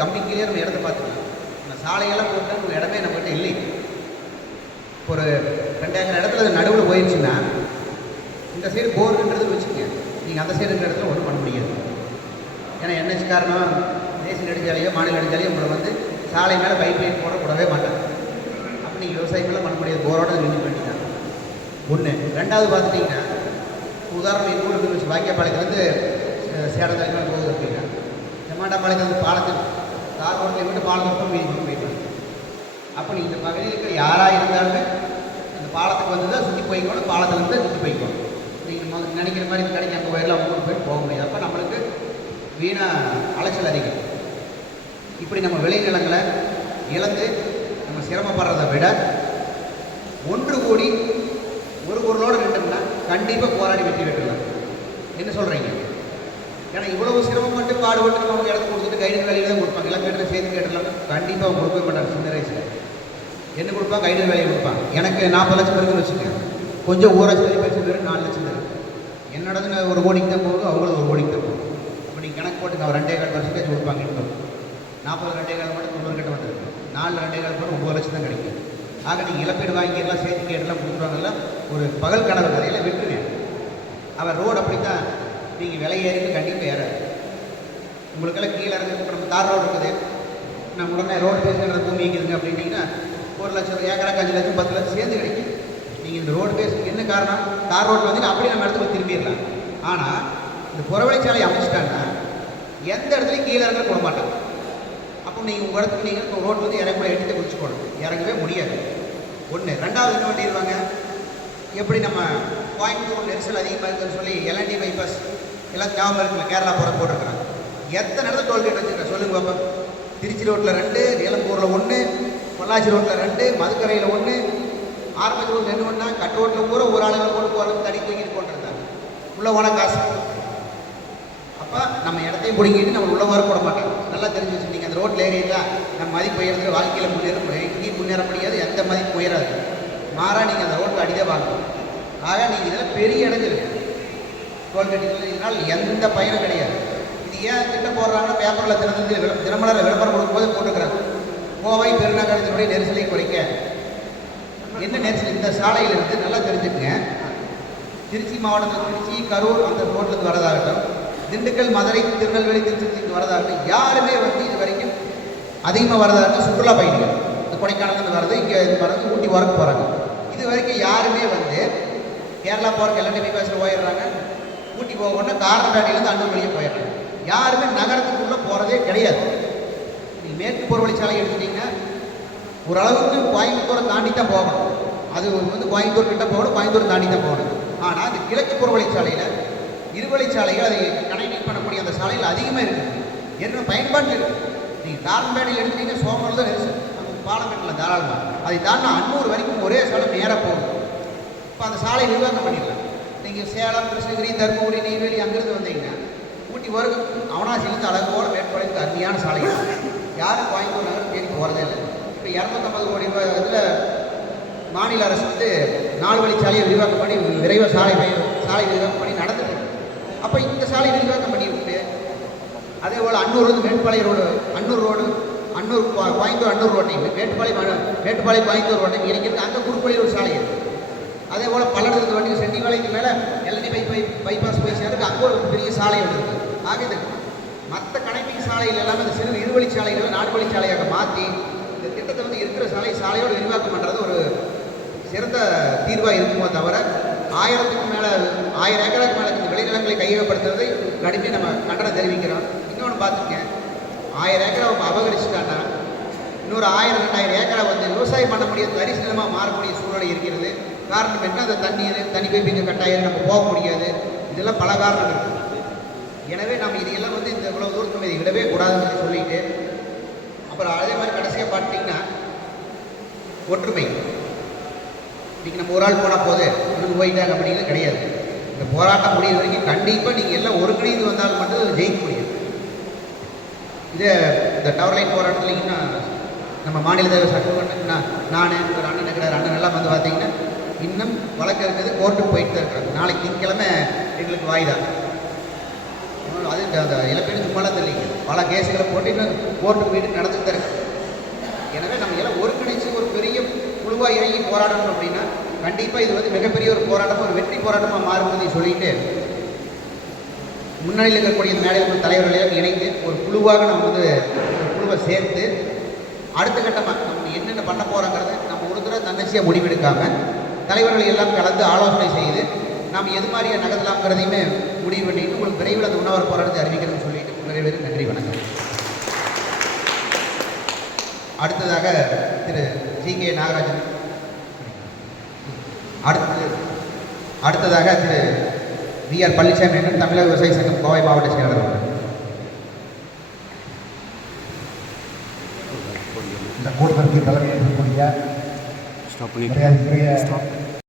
கம்பி கீழே நம்ம இடத்த பார்த்துக்கலாம். நம்ம சாலையெல்லாம் போட்டால் ஒரு இடமே நம்மகிட்ட இல்லை. ஒரு 2 ஏக்கர் இடத்துல அது நடுவில் போயிடுச்சுன்னா இந்த சைடு போர்ன்றது வச்சுக்கோங்க, நீங்கள் அந்த சைடு இருக்கிற இடத்துல ஒன்றும் பண்ண முடியாது. ஏன்னா என்ஹெச் காரணம் தேசிய நெடுஞ்சாலையோ மாநில நெடுஞ்சாலையோ உங்களை வந்து சாலை மேலே பைப் லைன் போடவே மாட்டாங்க. அப்போ நீங்கள் விவசாயமெல்லாம் பண்ண முடியாது, போரோட நின்று பண்ணிட்டாங்க. ஒன்று. ரெண்டாவது பார்த்துட்டிங்கன்னா உதாரணம் எங்கள் ஊருக்கு வச்சு வாக்கியப்பாளையத்துலேருந்து சேலம் தலைமையாக போகுது அப்படின்னா செம்மாண்டாப்பாளையத்துலேருந்து பாலத்தில் தார் ரோட்டில் விட்டு பாலத்துக்கும் மீதி கொண்டு போயிடுவாங்க. அப்போ நீங்கள் இந்த பகுதியில் இருக்கிற யாராக இருந்தாலுமே அந்த பாலத்துக்கு வந்து தான் சுற்றி போய்க்கணும், பாலத்துலேருந்து சுற்றி போய்க்கணும். நீங்கள் நினைக்கிற மாதிரி இந்த கடைக்கு அங்கே போயிடலாம், அவங்க போய் போக முடியாது. அப்போ நம்மளுக்கு வீணாக அலைச்சல் அதிகம். இப்படி நம்ம விளைநிலங்களை இழந்து நம்ம சிரமப்படுறதை விட ஒன்று கூடி ஒரு பொருளோடு நின்றோம்னா கண்டிப்பாக போராடி வெற்றி பெற்றலாம். என்ன சொல்கிறீங்க? ஏன்னா இவ்வளவு சிரமப்பட்டு பாடுபட்டு நம்ம அவங்க இடத்த கொடுத்துட்டு கைடு வேலையில் தான் கொடுப்பாங்க. எல்லாம் கேட்டு சேர்த்து கேட்டலாம் கண்டிப்பாக அவங்க கொடுக்கவே மாட்டாங்க. சின்ன வயசில் என்ன கொடுப்பாங்க? கைடு வேலையை கொடுப்பாங்க. எனக்கு 40 லட்சம் இருக்குன்னு வச்சுக்கேன், கொஞ்சம் ஊராட்சி பேச்சு வெறும் 4 லட்சம் தான். என்னோடது 1 கோடிக்கு தான் போகுது, அவங்களும் 1 கோடிக்கு தான் போகுது. இப்போ நீங்கள் கணக்கு போட்டு நான் 2.25% கொடுப்பாங்க. இப்போ 40 2.25 மட்டும் 90 கிட்ட வந்துருக்கு. 4 2.25 9 லட்சம் தான் கிடைக்கும். ஆக நீங்கள் இழப்பீடு வாங்கிடலாம், சேர்த்து கேட்டெல்லாம் கொடுக்குறாங்கல்ல, ஒரு பகல் கனவு கதையில் விட்டுருங்க. அவர் ரோடு அப்படி தான், நீங்கள் விலை ஏறிட்டு கண்டிப்பாக ஏறாது. உங்களுக்கெல்லாம் கீழே இறங்கு. இப்போ நம்ம தார் ரோடு இருக்குது, நம்ம உடனே ரோடு பேசுகிற பூமி இருக்குதுங்க அப்படின்ட்டிங்கன்னா 1 லட்சம் ஏக்கராக்கு 5 லட்சம் 10 லட்சம் சேர்ந்து கிடைக்கும். நீங்கள் இந்த ரோடு பேசுக்கு என்ன காரணம்? தார் ரோட்டில் வந்து அப்படியே நம்ம இடத்துல திரும்பிடலாம். ஆனால் இந்த புறவழிச்சாலை அமைச்சிட்டாங்கன்னா எந்த இடத்துலையும் கீழே இறங்க போட மாட்டாங்க. அப்போ நீங்கள் உங்கள் இடத்துக்கு நீங்கள் ரோட்டில் வந்து இறங்க எடுத்து குடிச்சு போடணும், இறங்கவே முடியாது. ஒன்று. ரெண்டாவது என்ன பண்ணிடுவாங்க, எப்படி நம்ம கோயம்புத்தூர் நெரிசல் அதிகமாக இருக்குதுன்னு சொல்லி எல்என்டி பைபாஸ் எல்லாம் ஞாபகம் இருக்குல்ல, கேரளா போட்டிருக்கிறாங்க. எத்தனை இடத்துல டோல்கேட் வச்சுருக்கேன் சொல்லுங்க பாப்பா? திருச்சி ரோட்டில் 2, நீலம்பூரில் 1, பொள்ளாச்சி ரோட்டில் 2, மதுக்கரையில் 1, ஆரம்பத்தில் ரோட்டில் 2 ஒன்றா, கட் ரோட்டில் பூரா ஒரு ஆளுங்களை கொண்டு போகிறது தடி தூக்கிட்டு கொண்டிருந்தாங்க. உள்ளே போன காசு. அப்போ நம்ம இடத்தையும் பிடிங்கிட்டு நம்ம உள்ள வர போட மாட்டோம். நல்லா தெரிஞ்சு வச்சுருந்தீங்க, அந்த ரோட்டில் ஏறியா நம்ம மதிப்பு உயர்ந்து வாழ்க்கையில் எங்கேயும் முன்னேற முடியாது, எந்த மதிப்பு உயராது. மாறாக நீங்கள் அந்த ரோட்டில் அடிதான் வாங்கணும். ஆக நீங்கள் இதில் பெரிய இடைஞ்சிருக்கு டோல்கேட். இதனால் எந்த பயனும் கிடையாது. இது ஏன் திட்டம் போடுறாங்கன்னா பேப்பரில் தினமலரில் விளம்பரம் கொடுக்கும்போது போட்டுக்கிறாங்க, கோவை பெருநகரத்தினுடைய நெரிசலை குறைக்க. என்ன நெரிசல்? இந்த சாலையிலிருந்து நல்லா தெரிஞ்சுக்குங்க, திருச்சி மாவட்டத்தில் திருச்சி கரூர் அந்த ரோட்லேருந்து வரதாகட்டும், திண்டுக்கல் மதுரை திருநெல்வேலி திருச்சிக்கு வரதாகட்டும், யாருமே வந்து இது வரைக்கும் அதிகமாக வரதாகட்டும் சுற்றுலா பயணிகள் இந்த கொடைக்கானல்லேருந்து வர்றது, இங்கே வர்றது, ஊட்டி வரக்கு போகிறாங்க. இது வரைக்கும் யாருமே வந்து கேரளா போகிறக்கு எல்என்டி பைபாஸில் போயிடுறாங்க, ஊட்டி போகணுன்னா காரணப்பேட்டையிலேருந்து அன்னூர் வெளியே போயிடுறாங்க. யாருமே நகரத்துக்குள்ளே போகிறதே கிடையாது. நீங்கள் மேற்கு புறவழிச்சாலை எடுத்துட்டிங்கன்னா ஓரளவுக்கு கோயம்புத்தூரை தாண்டி தான் போகணும். அது வந்து கோயம்புத்தூர் கிட்ட போகணும், கோயம்புத்தூர் தாண்டி தான் போகணும். ஆனால் அந்த கிழக்கு புறவழிச்சாலையில் இருவழிச்சாலைகள் அதை கனெக்ட் பண்ணக்கூடிய அந்த சாலையில் அதிகமாக இருக்குது. என்ன பயன்பாட்டில் இருக்குது. நீங்கள் காரன்பேட்டையில் எடுத்துட்டீங்கன்னா சோமரில் தான் நெரிசல், நம்ம பாலமேட்டில் தாராளமாக அதை தாண்டி அன்னூர் வரைக்கும் ஒரே சாலை நேராக போகும். இப்போ அந்த சாலை விரிவாக்கம் பண்ணிடலாம். நீங்கள் சேலம், கிருஷ்ணகிரி, தருமபுரி, நெய்வேலி அங்கேருந்து வந்தீங்கன்னா ஊட்டி வரைக்கும் அவனாசிலேருந்து அழகோட மேற்பாளையத்துக்கு அருமையான சாலை. யாரும் கோயம்புத்தூர் நகரம் தேடி போகிறதே இல்லை. இப்போ 250 கோடி ரூபாய் இதில் மாநில அரசு வந்து 4 வழிச்சாலையை விரிவாக்கம் பண்ணி விரைவாக சாலை விரிவாக்கம் பண்ணி நடந்துட்டு. அப்போ இந்த சாலை விரிவாக்கம் பண்ணி விட்டு அதே போல் அன்னூர் வந்து மேட்டுப்பாளையம் ரோடு, அன்னூர் ரோடு, அன்னூர் கோயம்புத்தூர் அன்னூர் ரோட்டையும் மேட்டுப்பாளையம் கோயம்புத்தூர் ரோட்டையும் இணைக்கிறது அந்த குறுக்கோளி ஒரு சாலை இருக்குது. அதே போல் பல்லடத்துக்கு வண்டி செட்டிவாளைக்கு மேலே எல்என்டி பைபாஸ் போய் சேர்ந்து அங்கே ஒரு பெரிய சாலை ஒன்று இருக்குது. ஆக இது மற்ற கனெக்டிங் சாலைகள் எல்லாமே இந்த சிறு இருவழி சாலைகளை 4 வழி சாலையாக மாற்றி இந்த திட்டத்தை வந்து இருக்கிற சாலையோடு விரிவாக்கம் பண்ணுறது ஒரு சிறந்த தீர்வாக இருக்குமோ தவிர 1000க்கு மேலே 1000 ஏக்கருக்கு மேலே இந்த விளைநிலங்களை கையகப்படுத்துறதை கடுமையாக நம்ம கண்டனம் தெரிவிக்கிறோம். இன்னொன்று பார்த்துக்கேன், 1000 ஏக்கரை அவங்க அபகரிச்சுட்டாங்கன்னா இன்னொரு 1000 2000 ஏக்கரை வந்து விவசாயம் பண்ண முடியாத தரிசு நிலமாக மாறக்கூடிய சூழ்நிலை இருக்கிறது. காரணம் என்ன? அந்த தண்ணி பைப்பிங்க கட்டாயம் நம்ம போக முடியாது. இதெல்லாம் பல காரணம் இருக்குது. எனவே நம்ம இதையெல்லாம் வந்து இந்த இவ்வளோ தூரத்து நம்ம இதை விடவே கூடாதுன்னு சொல்லிட்டு அப்புறம் அதே மாதிரி கடைசியாக பார்த்திங்கன்னா ஒற்றுமை. இன்றைக்கி நம்ம ஒரு ஆள் போனால் போது இன்னும் போயிட்டாங்க அப்படிங்கிறது கிடையாது. இந்த போராட்டம் முடிகிற வரைக்கும் கண்டிப்பாக நீங்கள் எல்லாம் ஒருங்கிணைந்து வந்தாலும் மட்டும் ஜெயிக்க முடியும். இதே இந்த டவர் லைன் போராட்டத்தில் இன்னும் நம்ம மாநில தலைவர் சட்டமன்ற நான் ஒரு அண்ணன் இருக்கிறார், அண்ணன் எல்லாம் வந்து பார்த்தீங்கன்னா இன்னும் வழக்கு இருக்குது, கோர்ட்டுக்கு போயிட்டு தான் இருக்கிறாங்க. நாளைக்கு திங்கக்கிழமை எங்களுக்கு வாய்தா. அது அந்த இழப்பீடு சும்மாலாம் தெரியல, பல கேஸுகளை போட்டு இன்னும் கோர்ட்டுக்கு வீட்டுக்கு நடந்துட்டு தான் இருக்கு. எனவே நம்ம எல்லாம் ஒருங்கிணைச்சு ஒரு பெரிய குழுவாக இறங்கி போராடணும் அப்படின்னா கண்டிப்பாக இது வந்து மிகப்பெரிய ஒரு போராட்டமாக, ஒரு வெற்றி போராட்டமாக மாறுவதை சொல்லிட்டு, முன்னணியில் இருக்கக்கூடிய இந்த மேடையில் உள்ள தலைவர்களையும் இணைந்து ஒரு குழுவாக நம்ம வந்து ஒரு குழுவை சேர்த்து அடுத்த கட்டமாக நம்ம என்னென்ன பண்ண போகிறோங்கிறத நம்ம ஒரு தடவை தன்னச்சியாக முடிவெடுக்காமல் தலைவர்களை எல்லாம் கலந்து ஆலோசனை செய்து நாம் எது மாதிரியே நகர்த்தலாம்ங்கிறதையுமே முடிவு பண்ணிட்டு உங்களுக்கு விரைவில் அந்த உணவர் போராட்டத்தை அறிவிக்கிறேன்னு சொல்லிட்டு நிறைவேறி நன்றி, வணக்கம். அடுத்ததாக திரு ஜி.கே. நாகராஜன், அடுத்ததாக திரு வி.ஆர். பழனிசாமி அண்ணன், தமிழக விவசாய சங்கம் கோவை மாவட்ட செயலாளர் அவர்கள். இந்த கூட்டத்திற்கு தலைமை ஏற்கக்கூடிய